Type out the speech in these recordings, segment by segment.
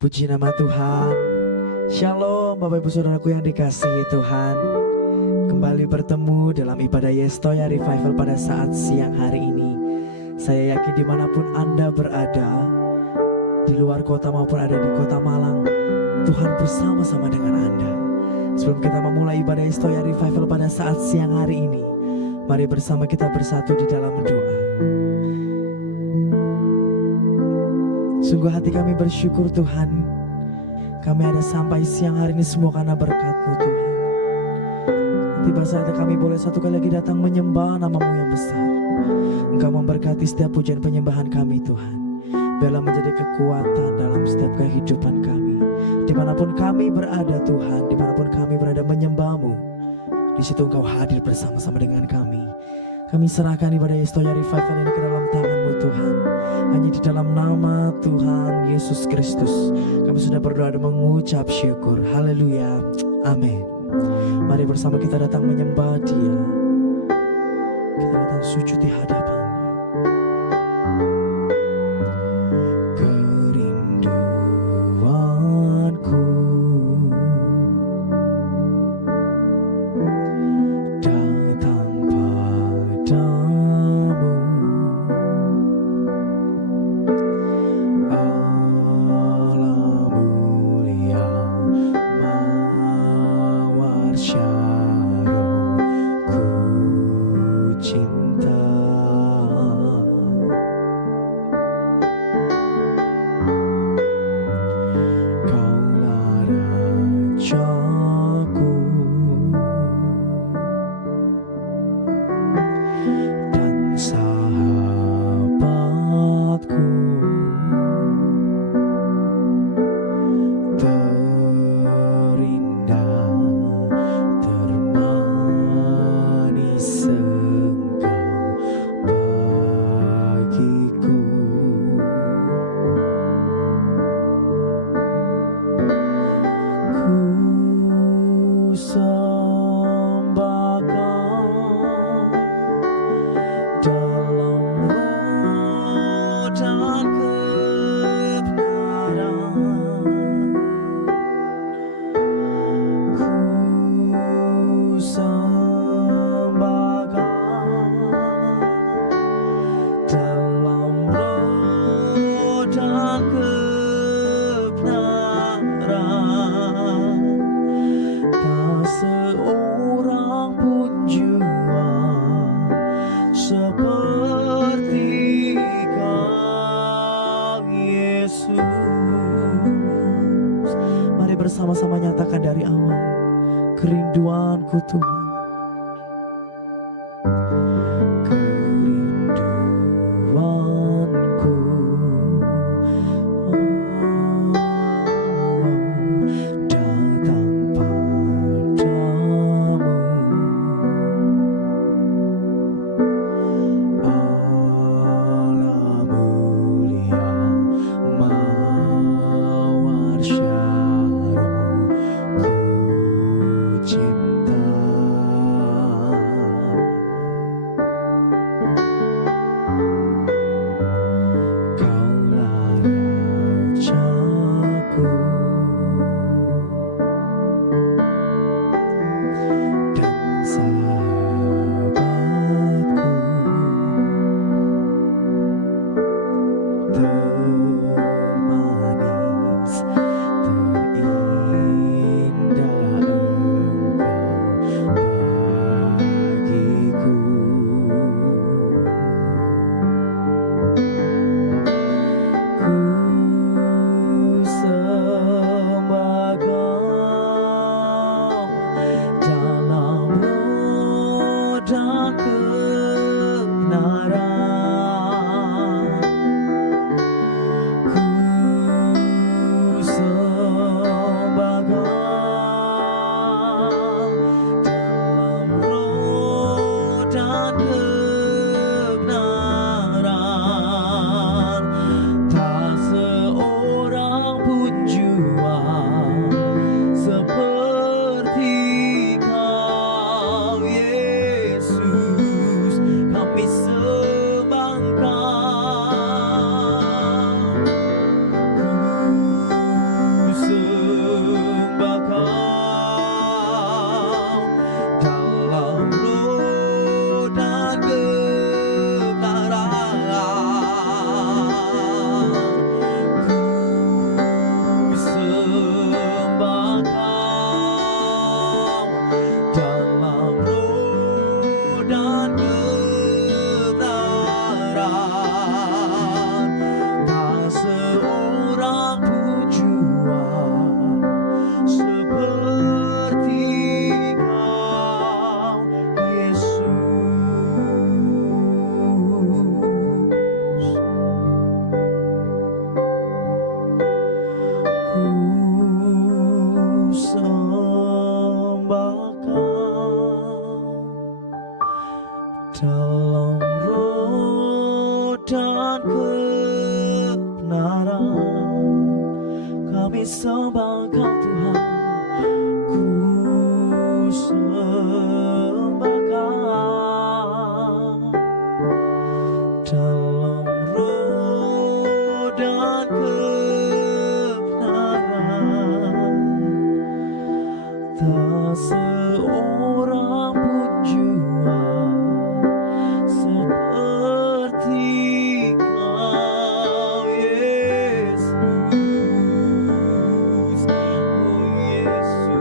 Puji nama Tuhan. Shalom Bapak Ibu Saudaraku yang dikasihi Tuhan. Kembali bertemu dalam ibadah Yestoya Revival pada saat siang hari ini. Saya yakin dimanapun Anda berada, di luar kota maupun ada di kota Malang, Tuhan bersama-sama dengan Anda. Sebelum kita memulai ibadah Yestoya Revival pada saat siang hari ini, mari bersama kita bersatu di dalam doa. Sungguh hati kami bersyukur Tuhan, kami ada sampai siang hari ini semua karena berkat-Mu Tuhan. Tiba saatnya kami boleh satu kali lagi datang menyembah nama-Mu yang besar. Engkau memberkati setiap pujian penyembahan kami Tuhan. Biarlah menjadi kekuatan dalam setiap kehidupan kami. Dimanapun kami berada Tuhan, dimanapun kami berada menyembah-Mu, di situ Engkau hadir bersama-sama dengan kami. Kami serahkan ibadah Yestoya Revival ini ke dalam tangan-Mu Tuhan. Hanya di dalam nama Tuhan Yesus Kristus kami sudah berdoa dan mengucap syukur. Haleluya. Amin. Mari bersama kita datang menyembah Dia. Kita datang sujud di hadapan-Nya. Kerinduanku datang padamu, Allah mulia mawar syaro, ku cinta. Kaulah rajaku dan sahabatku, terindah termanis Engkau bagiku. Ku sembah Kau dalam roh dan kebenaran. Ku sembah Kau dalam roh dan kebenaran. Tak seorang pun jua seperti Kau Yesus. Mari bersama-sama nyatakan dari awal kerinduanku Tuhan. Kerinduanku datang padamu, Allah mulia mawar syaro, ku cinta. kami sembah Kau Tuhan, ku sembah Kau dalam roh dan kebenaran. Tak seorang pun jua seperti Kau, Yesus. Oh Yesus,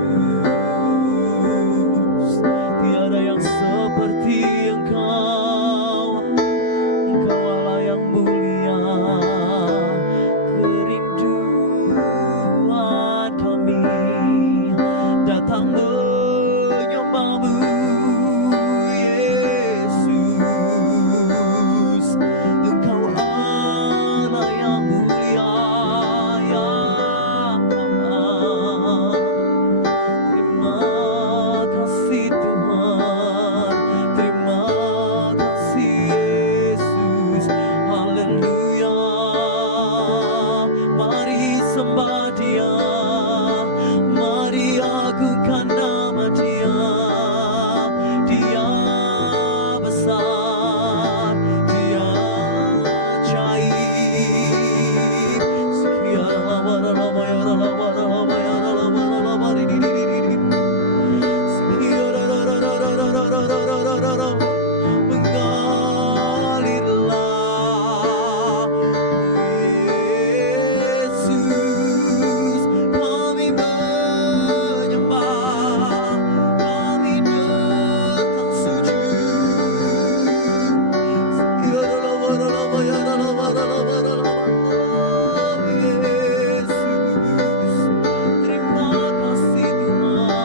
tiada yang seperti Engkau. Engkau Allah yang mulia, kerinduan kami datang menyembah-Mu, Yesus. Engkau Allah yang mulia, ya Allah. Terima kasih Tuhan, terima kasih Yesus. Haleluya. Mari sembah Dia, mari agungkan nama Dia. Dia besar, Dia ajaib. Mengalirlah, Yesus, kami menyembah, kami datang sujud. Yesus, terima kasih Tuhan.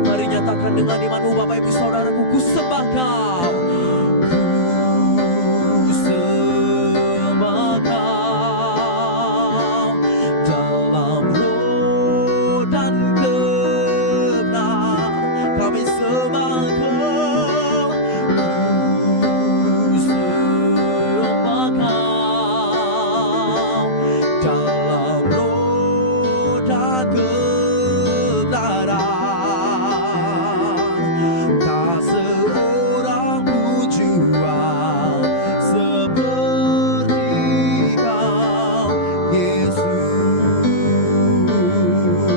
Mari nyatakan dengan iman-Mu, Bapak Ibu Saudaraku, ku sembah Kau, ku sembah Kau dalam roh dan kebenaran. Kami sembah Kau, ku sembah Kau dalam roh dan kebenaran. Tak seorang pun jua seperti Kau, Yesus. Oh,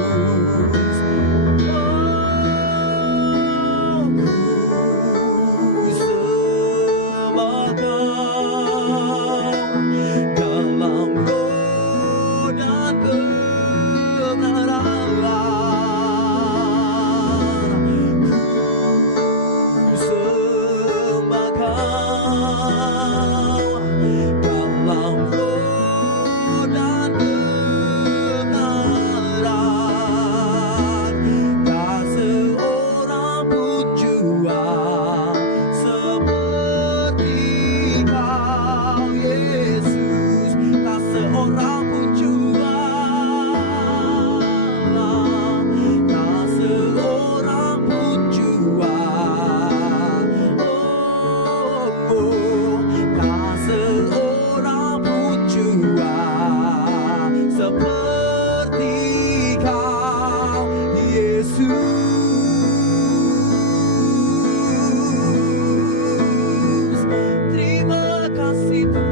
ku sembah Kau dalam roh dan kebenaran. Ku sembah Kau dalam roh dan kebenaran. Tak seorang pun jua seperti Kau, Yesus. Tak seorang pun jua, tak seorang pun jua. Oh, tak seorang pun jua seperti Kau, Yesus. Terima kasih Tuhan.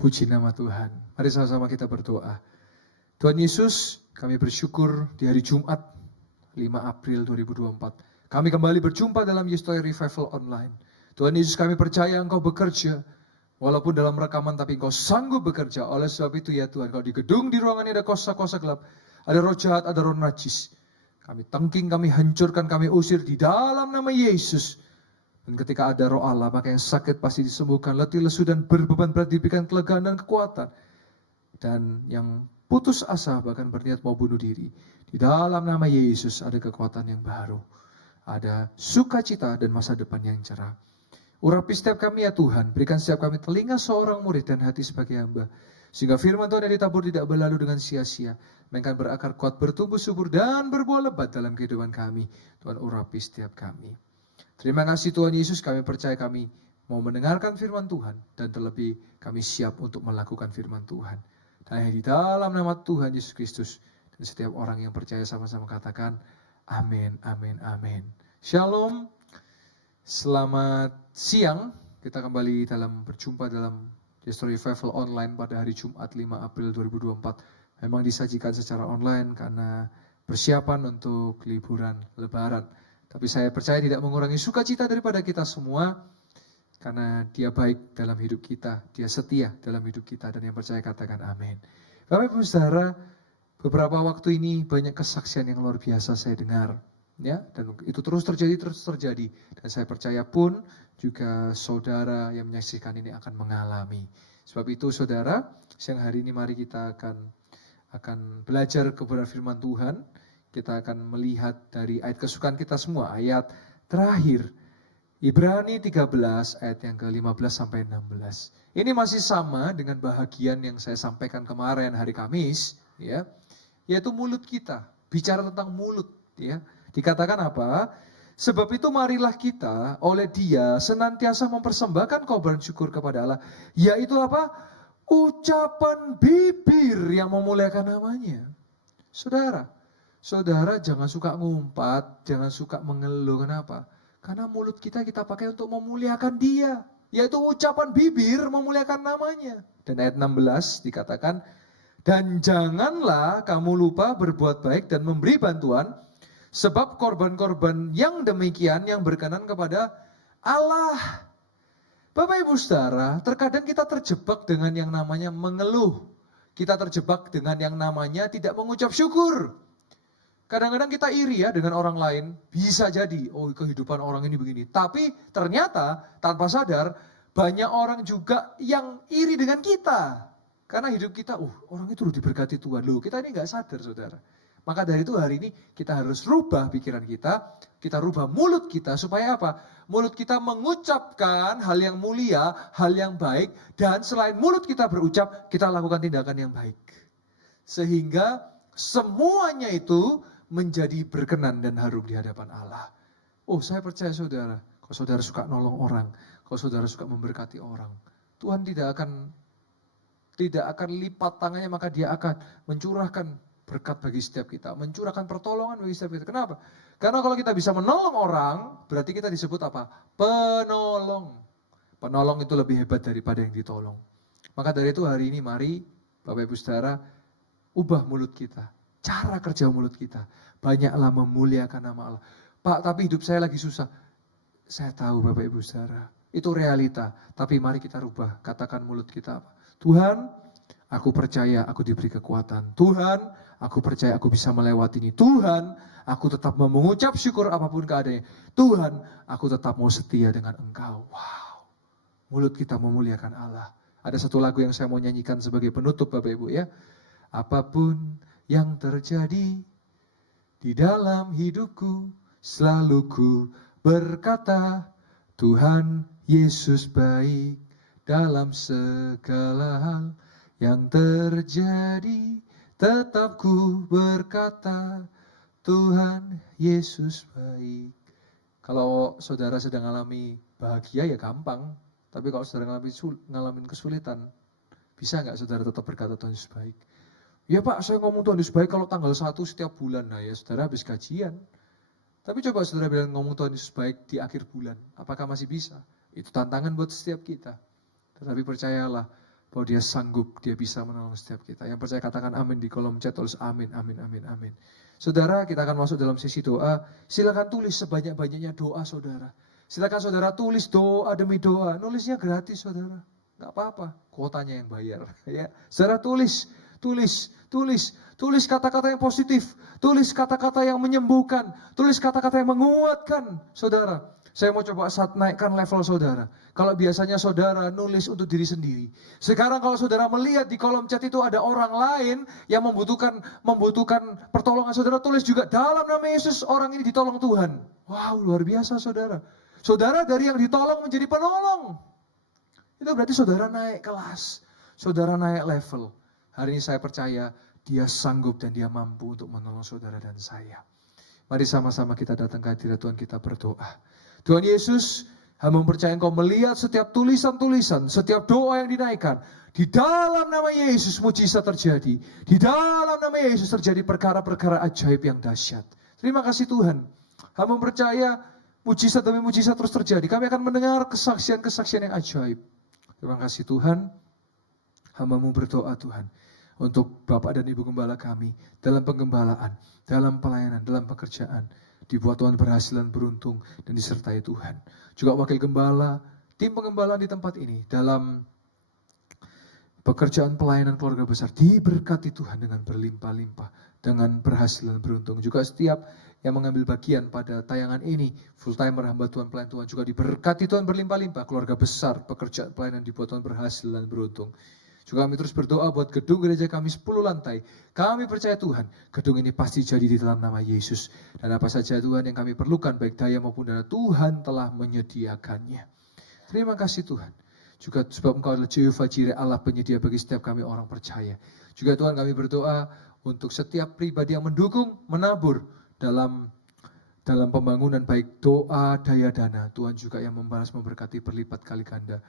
Puji nama Tuhan. Mari sama-sama kita berdoa. Tuhan Yesus, kami bersyukur di hari Jumat 5 April 2024. Kami kembali berjumpa dalam Yestoy Revival Online. Tuhan Yesus, kami percaya Engkau bekerja. Walaupun dalam rekaman, tapi Engkau sanggup bekerja. Oleh sebab itu ya Tuhan, kalau di gedung, di ruangan ini ada kuasa-kuasa gelap, ada roh jahat, ada roh najis, kami tengking, kami hancurkan, kami usir di dalam nama Yesus. Dan ketika ada roh Allah, maka yang sakit pasti disembuhkan, letih, lesu, dan berbeban berat diberikan kelegaan dan kekuatan. Dan yang putus asa bahkan berniat mau bunuh diri, di dalam nama Yesus ada kekuatan yang baru, ada sukacita dan masa depan yang cerah. Urapi setiap kami ya Tuhan, berikan setiap kami telinga seorang murid dan hati sebagai hamba, sehingga firman Tuhan yang ditabur tidak berlalu dengan sia-sia, melainkan berakar kuat, bertumbuh subur, dan berbuah lebat dalam kehidupan kami. Tuhan, urapi setiap kami. Terima kasih Tuhan Yesus, kami percaya kami mau mendengarkan firman Tuhan, dan terlebih kami siap untuk melakukan firman Tuhan. Dan di dalam nama Tuhan Yesus Kristus, dan setiap orang yang percaya sama-sama katakan, amin, amin, amin. Shalom, selamat siang. Kita kembali berjumpa dalam Yesus Revival Online pada hari Jumat 5 April 2024. Memang disajikan secara online karena persiapan untuk liburan Lebaran. Tapi saya percaya tidak mengurangi sukacita daripada kita semua, karena Dia baik dalam hidup kita, Dia setia dalam hidup kita, dan yang percaya katakan amin. Bapak Ibu Saudara, beberapa waktu ini banyak kesaksian yang luar biasa saya dengar, ya, dan itu terus terjadi, dan saya percaya pun juga saudara yang menyaksikan ini akan mengalami. Sebab itu saudara, siang hari ini mari kita akan belajar kebenaran firman Tuhan. Kita akan melihat dari ayat kesukaan kita semua, ayat terakhir. Ibrani 13 ayat yang ke-15 sampai 16. Ini masih sama dengan bahagian yang saya sampaikan kemarin hari Kamis, ya. Yaitu mulut kita, bicara tentang mulut, ya. Dikatakan apa? Sebab itu marilah kita oleh Dia senantiasa mempersembahkan korban syukur kepada Allah, yaitu apa? Ucapan bibir yang memuliakan namanya. Saudara jangan suka ngumpat, jangan suka mengeluh. Kenapa? Karena mulut kita pakai untuk memuliakan Dia, yaitu ucapan bibir memuliakan namanya. Dan ayat 16 dikatakan, dan janganlah kamu lupa berbuat baik dan memberi bantuan, sebab korban-korban yang demikian yang berkenan kepada Allah. Bapak Ibu Saudara, terkadang kita terjebak dengan yang namanya mengeluh. Kita terjebak dengan yang namanya tidak mengucap syukur. Kadang-kadang kita iri ya dengan orang lain, bisa jadi, oh kehidupan orang ini begini. Tapi ternyata tanpa sadar, banyak orang juga yang iri dengan kita. Karena hidup kita, orang itu loh diberkati Tuhan. Loh, kita ini gak sadar saudara. Maka dari itu hari ini kita harus rubah pikiran kita rubah mulut kita, supaya apa? Mulut kita mengucapkan hal yang mulia, hal yang baik, dan selain mulut kita berucap, kita lakukan tindakan yang baik. Sehingga semuanya itu menjadi berkenan dan harum di hadapan Allah. Oh, saya percaya saudara, kalau saudara suka nolong orang, kalau saudara suka memberkati orang, Tuhan tidak akan lipat tangannya, maka Dia akan mencurahkan berkat bagi setiap kita, mencurahkan pertolongan bagi setiap kita. Kenapa? Karena kalau kita bisa menolong orang, berarti kita disebut apa? Penolong. Penolong itu lebih hebat daripada yang ditolong. Maka dari itu hari ini mari Bapak Ibu Saudara, ubah mulut kita. Cara kerja mulut kita, banyaklah memuliakan nama Allah. Pak, tapi hidup saya lagi susah. Saya tahu Bapak Ibu Saudara, itu realita. Tapi mari kita rubah, katakan mulut kita apa? Tuhan, aku percaya aku diberi kekuatan. Tuhan, aku percaya aku bisa melewati ini. Tuhan, aku tetap mau mengucap syukur apapun keadaannya. Tuhan, aku tetap mau setia dengan Engkau. Wow, mulut kita memuliakan Allah. Ada satu lagu yang saya mau nyanyikan sebagai penutup Bapak Ibu ya. Apapun yang terjadi di dalam hidupku, selalu ku berkata, Tuhan Yesus baik dalam segala hal yang terjadi. Tetap ku berkata, Tuhan Yesus baik. Kalau saudara sedang mengalami bahagia ya gampang, tapi kalau saudara ngalamin kesulitan, bisa nggak saudara tetap berkata Tuhan Yesus baik? Ya Pak, saya ngomong Tuhan Yesus baik kalau tanggal 1 setiap bulan. Nah ya saudara habis gajian. Tapi coba saudara bilang ngomong Tuhan Yesus baik di akhir bulan. Apakah masih bisa? Itu tantangan buat setiap kita. Tetapi percayalah bahwa Dia sanggup, Dia bisa menolong setiap kita. Yang percaya katakan amin di kolom chat, tulis amin, amin, amin, amin. Saudara, kita akan masuk dalam sesi doa. Silakan tulis sebanyak-banyaknya doa saudara. Silakan saudara tulis doa demi doa. Nulisnya gratis saudara. Gak apa-apa, kuotanya yang bayar. Ya, saudara tulis kata-kata yang positif, tulis kata-kata yang menyembuhkan, tulis kata-kata yang menguatkan. Saudara, saya mau coba naikkan level saudara. Kalau biasanya saudara nulis untuk diri sendiri, sekarang kalau saudara melihat di kolom chat itu ada orang lain yang membutuhkan pertolongan, saudara tulis juga dalam nama Yesus orang ini ditolong Tuhan. Wow, luar biasa saudara. Saudara dari yang ditolong menjadi penolong. Itu berarti saudara naik kelas, saudara naik level. Hari ini saya percaya Dia sanggup dan Dia mampu untuk menolong saudara dan saya. Mari sama-sama kita datang ke hadirat Tuhan, kita berdoa. Tuhan Yesus, hamba percaya Engkau melihat setiap tulisan-tulisan, setiap doa yang dinaikkan. Di dalam nama Yesus mujizat terjadi. Di dalam nama Yesus terjadi perkara-perkara ajaib yang dahsyat. Terima kasih Tuhan. Hamba percaya mujizat demi mujizat terus terjadi. Kami akan mendengar kesaksian-kesaksian yang ajaib. Terima kasih Tuhan. Hamba-Mu berdoa Tuhan. Untuk Bapak dan Ibu Gembala kami. Dalam penggembalaan, dalam pelayanan, dalam pekerjaan. Dibuat Tuhan berhasil dan beruntung dan disertai Tuhan. Juga wakil gembala, tim pengembalaan di tempat ini dalam pekerjaan pelayanan keluarga besar diberkati Tuhan dengan berlimpah-limpah, dengan berhasil dan beruntung. Juga setiap yang mengambil bagian pada tayangan ini, full timer hamba Tuhan, pelayan Tuhan juga diberkati Tuhan berlimpah-limpah, keluarga besar, pekerjaan pelayanan dibuat Tuhan berhasil dan beruntung. Juga kami terus berdoa buat gedung gereja kami 10 lantai. Kami percaya Tuhan, gedung ini pasti jadi di dalam nama Yesus. Dan apa saja Tuhan yang kami perlukan, baik daya maupun dana, Tuhan telah menyediakannya. Terima kasih Tuhan. Juga sebab Engkau adalah Jehovah Jireh, Allah penyedia bagi setiap kami orang percaya. Juga Tuhan kami berdoa untuk setiap pribadi yang mendukung, menabur dalam pembangunan, baik doa, daya dana. Tuhan juga yang membalas, memberkati berlipat kali ganda.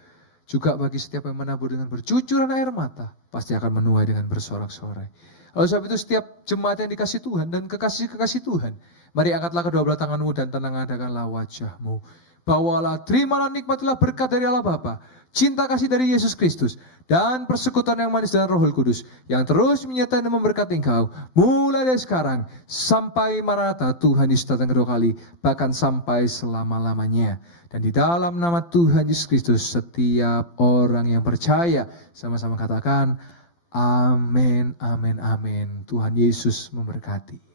Juga bagi setiap yang menabur dengan bercucuran air mata, pasti akan menuai dengan bersorak-sorai. Oleh sebab itu setiap jemaat yang dikasih Tuhan dan kekasih-kekasih Tuhan, mari angkatlah kedua belah tanganmu dan tenang-adakanlah wajahmu. Bawalah, terimalah, nikmatilah berkat dari Allah Bapa, cinta kasih dari Yesus Kristus, dan persekutuan yang manis dan Roh Kudus, yang terus menyertai dan memberkati engkau, mulai dari sekarang, sampai Maranatha, Tuhan Yesus datang kedua kali, bahkan sampai selama-lamanya. Dan di dalam nama Tuhan Yesus Kristus, setiap orang yang percaya, sama-sama katakan, amin, amin, amin. Tuhan Yesus memberkati.